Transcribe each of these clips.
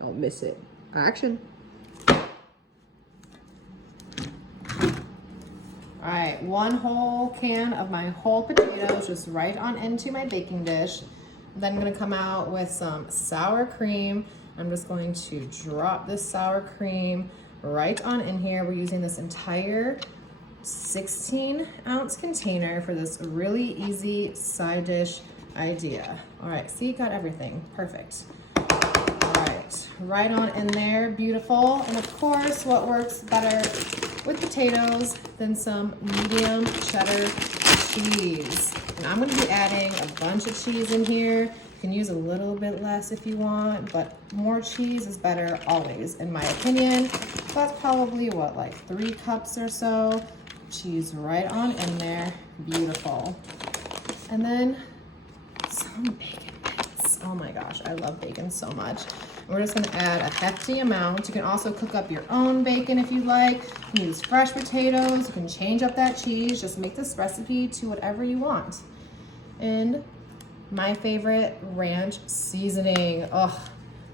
Don't miss it. Action. All right, 1 whole can of my whole potatoes just right on into my baking dish. Then I'm gonna come out with some sour cream. I'm just going to drop this sour cream right on in here. We're using this entire 16-ounce container for this really easy side dish idea. All right, see, got everything, perfect. All right on in there, beautiful. And of course, what works better with potatoes than some medium cheddar cheese. And I'm gonna be adding a bunch of cheese in here. You can use a little bit less if you want, but more cheese is better always, in my opinion. So that's probably what, like 3 cups or so. Cheese right on in there, beautiful. And then some bacon bits. Oh my gosh, I love bacon so much. We're just gonna add a hefty amount. You can also cook up your own bacon if you like. You can use fresh potatoes. You can change up that cheese. Just make this recipe to whatever you want. And my favorite, ranch seasoning. Oh,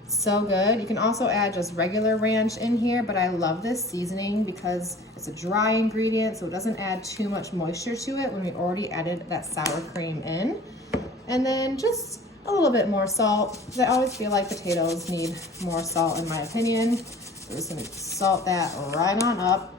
so good. You can also add just regular ranch in here, but I love this seasoning because it's a dry ingredient, so it doesn't add too much moisture to it when we already added that sour cream in. And then just a little bit more salt, because I always feel like potatoes need more salt in my opinion. We're just gonna salt that right on up.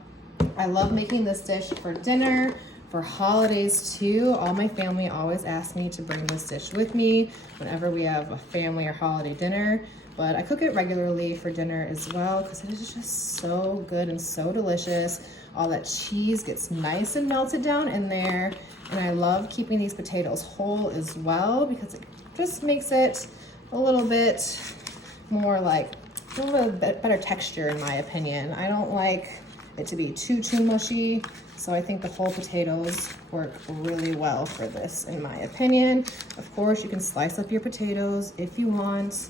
I love making this dish for dinner, for holidays too. All my family always asks me to bring this dish with me whenever we have a family or holiday dinner. But I cook it regularly for dinner as well because it is just so good and so delicious. All that cheese gets nice and melted down in there. And I love keeping these potatoes whole as well because it just makes it a little bit more like, a little bit better texture in my opinion. I don't like it to be too mushy. So I think the whole potatoes work really well for this in my opinion. Of course, you can slice up your potatoes if you want.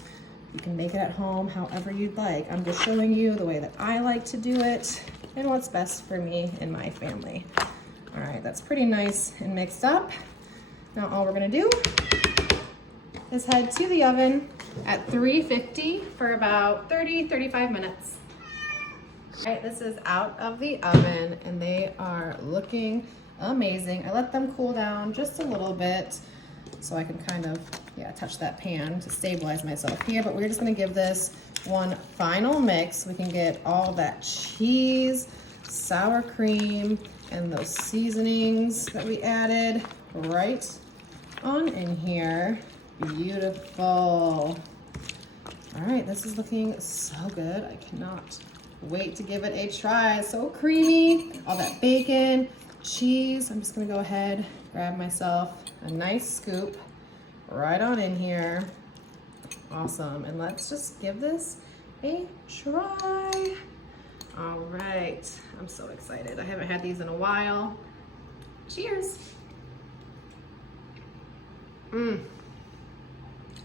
You can make it at home however you'd like. I'm just showing you the way that I like to do it and what's best for me and my family. All right, that's pretty nice and mixed up. Now all we're gonna do is head to the oven at 350 for about 30-35 minutes. All right, this is out of the oven and they are looking amazing. I let them cool down just a little bit so I can kind of, touch that pan to stabilize myself here, but we're just gonna give this one final mix. We can get all that cheese, sour cream, and those seasonings that we added right on in here. Beautiful. All right, this is looking so good. I cannot wait to give it a try. So creamy, all that bacon, cheese. I'm just gonna go ahead, grab myself a nice scoop right on in here. Awesome, and let's just give this a try. All right, I'm so excited. I haven't had these in a while. Cheers.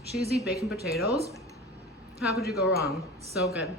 Cheesy bacon potatoes. How could you go wrong? So good.